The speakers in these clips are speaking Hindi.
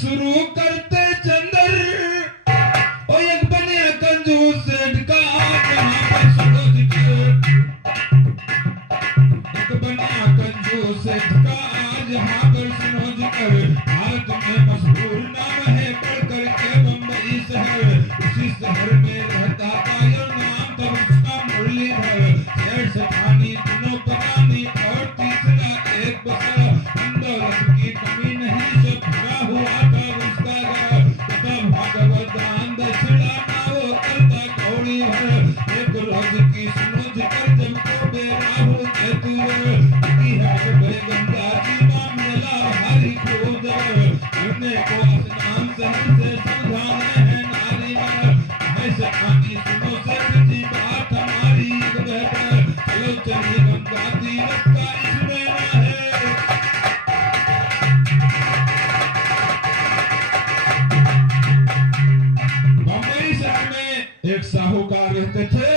शुरू करते चंदर और एक बने कंजूस सेठ का जहां पर सूरज की एक बने कंजूस सेठ का जहां पर सूरज कर भारत में मशहूर नाम है पढ़ करके बम्बई शहर उसी शहर में रहता था यह नाम था उसका मुरलीधर सेठ सेठानी दोनों परानी और तीसरा एक बसा दौलत की कमी नहीं से भरा हुआ था उसका घर तथा भागवत दान दक्षिणा ना वो करता कौड़ी भर एक रोज की सुनोज कर जब को बेरा हो जैतूर की है बड़े गंगा जी नाम मिला हरी खोज करने को स्नान शहर से समझाने हैं नारी ऐसे आनी सुनो से जी बात हमारी एक बेहतर चलो चलिए गंगा तीरथ का इसमें ना है। एक साहूकार रहते थे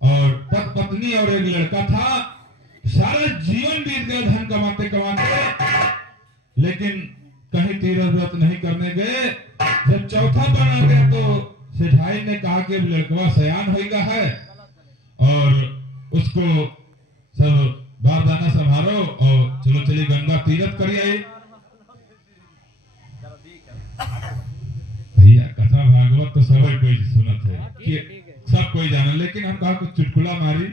और पत्नी और एक लड़का था। सारा जीवन बीत गया धन कमाते कमाते, लेकिन कहीं तीरथ व्रत नहीं करने गए। जब चौथा बन आ गया तो सेठाई ने कहा कि लड़का सयान होगा है और उसको सब बार दाना संभालो और चलो चलिए गंगा तीरथ करिए। भैया कथा भागवत तो सब कोई सुनत है कि सब कोई जाना, लेकिन हम कहा कुछ चुटकुला मारी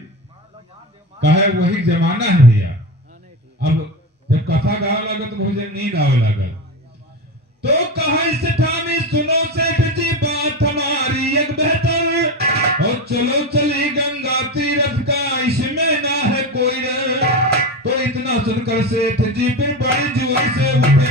कहे वही जमाना है भैया। अब जब कथा गावे लगे तो मुझे नींद आवे लगे तो कहा सेठानी सुनो सेठ जी बात हमारी एक बेहतर और चलो चली गंगा तीरथ का इसमें ना है कोई डर। तो इतना सुनकर सेठ जी फिर बड़ी जोर से उठे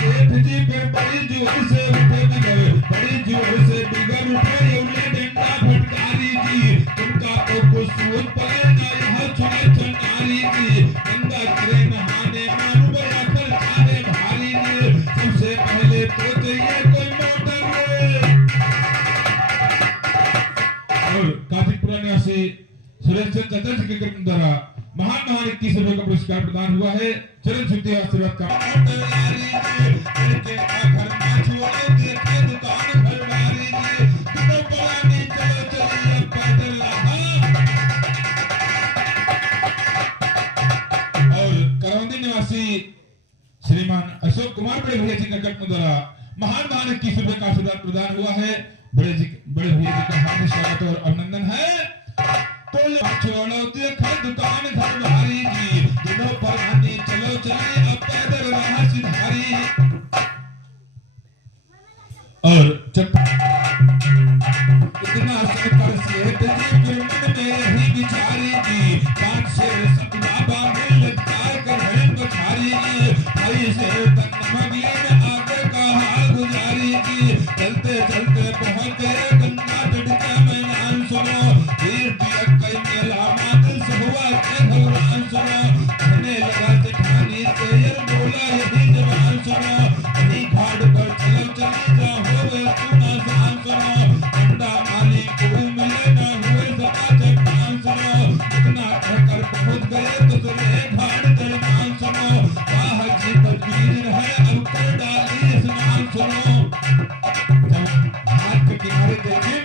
सेठ जी फिर बड़ी जोर से उठे गए, बड़ी जोर से बिगड़ उठे उन्हें डंडा फटकारी जी उनका तो कुछ सूझ पड़े ना यह छुए चंडाली जी गंगा गिरे नहाने मानो बड़ा खर्चा है भारी जी सबसे पहले तो चाहिए कोई मोटर और काफी पुराने से सुरेश चंद्र चतुर्थ के कृपा द्वारा महान महान 21 रुपए का पुरस्कार प्रदान हुआ है। चरण छुट्टी आशीर्वाद का और करौंदी निवासी श्रीमान अशोक कुमार बड़े भैया जी के द्वारा महान महान 21 रुपए का आशीर्वाद प्रदान हुआ है। बड़े भैया जी का हार्दिक स्वागत और अभिनंदन है। तो छोड़ो देखो दुकान घर भारी जी दोनों परानी चलो चले अब पैदल रहा सिधारी और जब इतना कर सेठ जी फिर मन में ही बिचारी जी पांच से बाबा मिल लटका कर है बछारी जी भाई से तन मगीन आगे का हाल गुजारी जी चलते चलते पहुंच गए गंगा तट का मैदान सुनो वीर तिलक कई मेला मादल से हुआ के भगवान सुनो कहने लगा सेठानी से ये बोला यही जवान सुनो कहीं घाट पर चलो चले जा हो गए तूना शान सुनो अंडा माली को मिले ना हुए सदा चट्टान सुनो इतना कहकर पहुंच गए दूसरे घाट दरमान सुनो वाह जी तकदीर है अब कर डाली स्नान सुनो जब घाट के किनारे देखें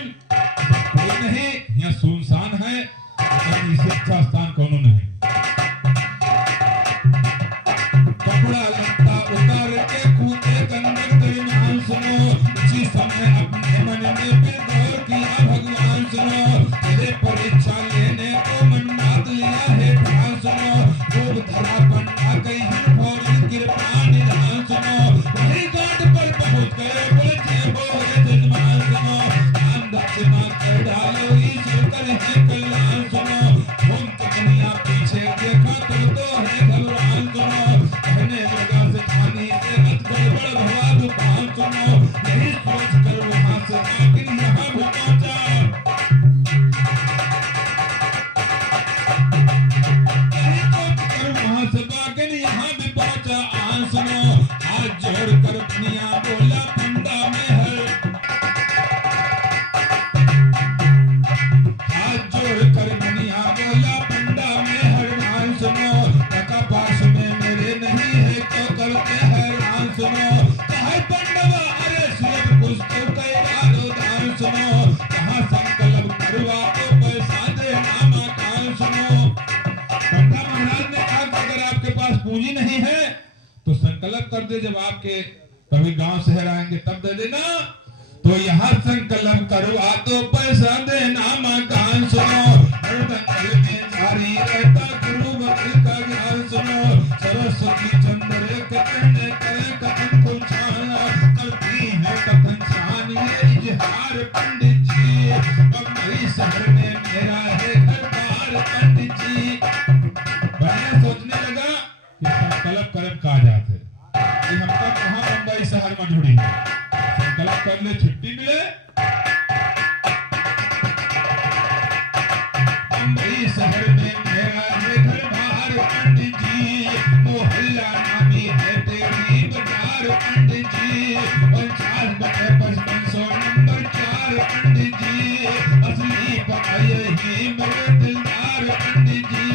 कोई नहीं यहाँ सुनसान है और इससे अच्छा स्थान कोनो नहीं। कपड़ा लत्ता उतार के कूदे गंगा दरमियान सुनो इसी समय अपने मन में फिर गौर किया भगवान सुनो तेरे परीक्षा लेने को मन बात लिया है ध्यान सुनो रूप धरा पंडा कहीं भौरी कृपा निधान सुनो वही घाट पर पहुंच गए बोले हो गए जजमान सुनो नाम दक्षिणा कर डालो ईश्वर करे है कल्याण सुनो घूम के दुनिया पीछे देखा तो है घबरान सुनो कहने लगा सेठानी से मत गड़बड़ हुआ दुकान सुनो यही सोच कर वहां से आखिर यहाँ भी पहुंचा यही सोच कर वहां से बागिन यहाँ भी पहुंचा आन सुनो हाथ जोड़ कर दुनिया बोला पंडा में है हाथ जोड़ कर दुनिया बोला पंडा में हर मान सुनो टका पास में मेरे पूंजी नहीं है तो संकल्प कर दे, जब आपके कभी गांव शहर आएंगे तब दे देना। तो यहाँ संकल्प करो आ तो पैसा देना, मकान सुनो हर दंगल में जारी रहता, गुरु वकील का ज्ञान सुनो, सरस्वती चंद्र कथन करे कथन को छाना, करती है कथन छान ये इजहार पंडित जी, बम्बई शहर में मेरा है घर बार पंडित जी। मैं सोचने लगा कि संकल्प कर्म कहा जाते कि हमका कहाँ बम्बई शहर में जुड़ी है, संकल्प करने छुट्टी मिले। बम्बई शहर में मेरा है घर बार पंडित जी, मोहल्ला नामी है तेरी बाजार पंडित जी, 49/55 नंबर 4 पंडित जी, असली पता यही मेरे दिलदार पंडित जी।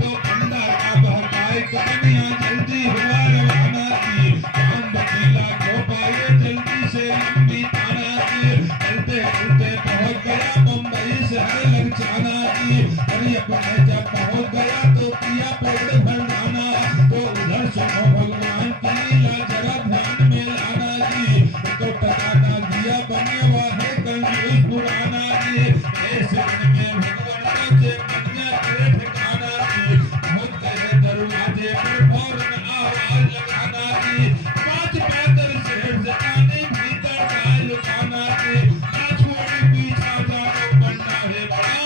तो बंदा का बहकाए कहानियां जल्दी हुआ रवाना की, काम वकीला को पाए जल्दी से लंबी ताना की, चलते चलते पहुंच गया मुंबई शहर लग जाना की। अरे अपने जब पहुंच गया तो पिया पेड़ भर जाना, तो उधर सुनो भगवान की लीला जरा ध्यान में लाना जी, तो टकाना दिया बने वाहे कंजूस पुराना जी, ऐसे में भगवान के बनिया करे ठिकाना जी, पहुंच गए दरवाजे पर फौरन आवाज लगाना जी, 5 पैदल शहर से आने भीतर जाए लुकाना जी, ना छोड़ी पीछा जानो बंदा है बड़ा,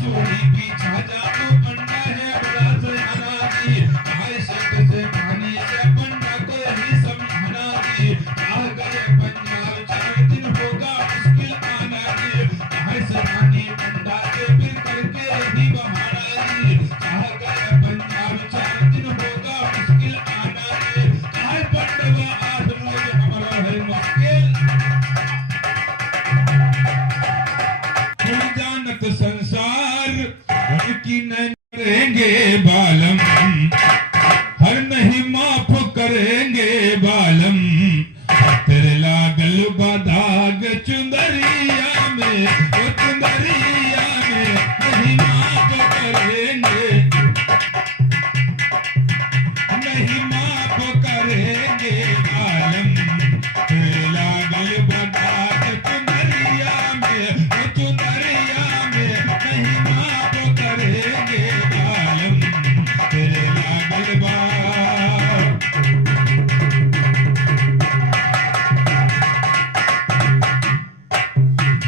छोड़ी पीछा जानो बंदा है बड़ा सयाना जी, भाई सेठ से कहानी से बंदा को ही समझाना जी, आ गए पंजाब 4 दिन होगा मुश्किल आना जी, भाई सयानी बंदा के फिर करके ही बहाना जी, आ गए पंजाब 4 दिन होगा मुश्किल आना जी, भाई पंडवा 8 रोज हमारा है मुश्किल, जानत संसार उनकी नहीं करेंगे बालम, हर नहीं माफ करेंगे बालम, तेरे लागल बदाग चुंदरिया में, चुंदरिया में नहीं माफ करेंगे, नहीं माफ करेंगे बालम, तेरे लागल बदाग चुंदरिया में, चुंदरिया में नहीं माफ करेंगे बालम, तेरे लागल बा।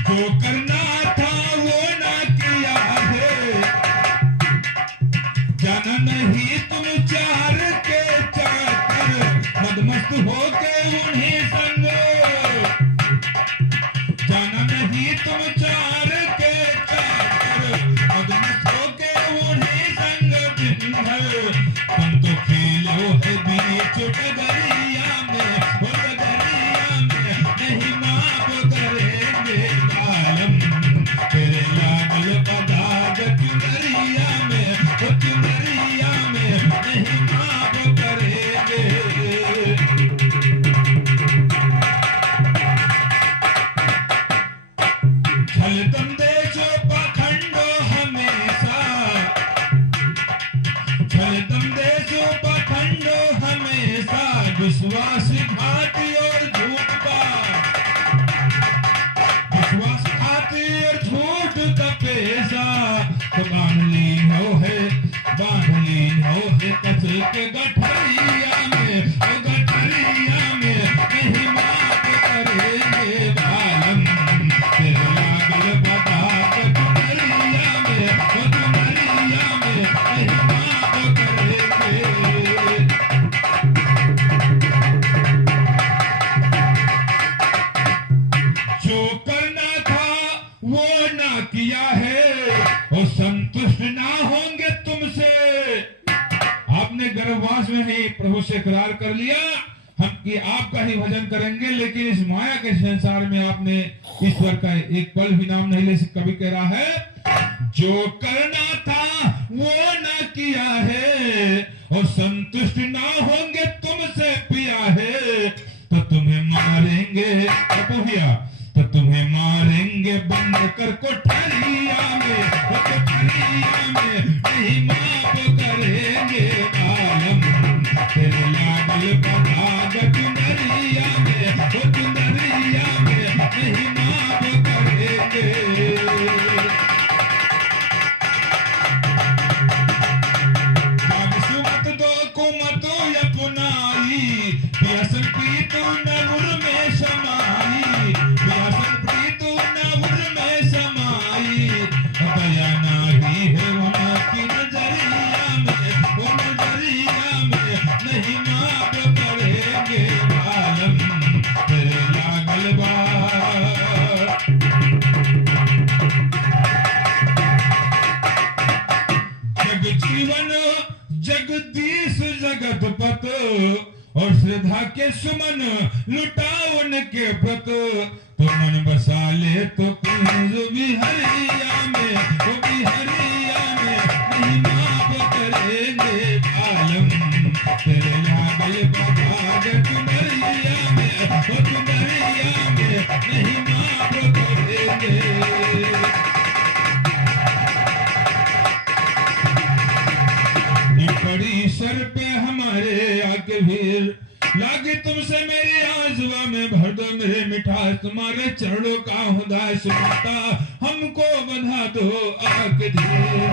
जो करना था वो ना किया है, जाना नहीं तुम चार के चाकर, मदमस्त होके उन्हीं संग, जाना नहीं तुम चार के चाकर, मदमस्त होके उन्हीं संग दिन भर, तुम तो खेलो है बीच डगरिया में, वो डगरिया में नहीं माफ करेंगे बालम, तेरे लागल बदाग चुनरिया में, वो चुनरिया में नहीं माफ करेंगे। छलदम देशो पाखंडो हमेशा, छलदम देशो पाखंडो हमेशा, विश्वासघाती और झूठ का, विश्वासघाती और झूठ का पेशा, तो बांधलीन हो है कस के गठरिया में, गठरिया में नहीं माफ करेंगे बालम, तेरे लागल बदाग चुनरिया में, चुनरिया में नहीं माफ करेंगे। जो करना था वो ना किया है, और संतुष्ट ना होंगे तुमसे, आपने गर्भवास में ही प्रभु से करार कर लिया हम कि आपका ही भजन करेंगे, लेकिन इस माया के संसार में आपने ईश्वर का एक पल भी नाम नहीं ले, कभी कह रहा है जो करना था वो ना किया है, और संतुष्ट ना होंगे तुमसे पिया है, तो तुम्हें मारेंगे तो तुम्हें मारेंगे बंद कर कोठरिया में, नहीं माफ करेंगे आलम तेरे लागल बधाग चुनरिया में वो चुनरिया में नहीं माफ करेंगे प्यासन प्रीतु नवुर में समाई प्यासन प्रीतु नवुर में समाई दया नाही है उनकी नजरिया में नहीं माफ करेंगे आलम तेरे लागल बा जग जीवन जगदीश जगत पत और श्रद्धा के सुमन लुटाओ उनके व्रत तो मन बसा ले तो कुंज बिहरिया में वो बिहरिया में नहीं माफ करेंगे आलम तेरे लागल बधाग चुनरिया में वो चुनरिया में नहीं माफ करेंगे पड़ी सर पे हमारे आके भीड़ लागे तुमसे मेरी आजवा में भर दो मेरे मिठास तुम्हारे चरणों का हुदास माता हमको बधा दो आके धीरे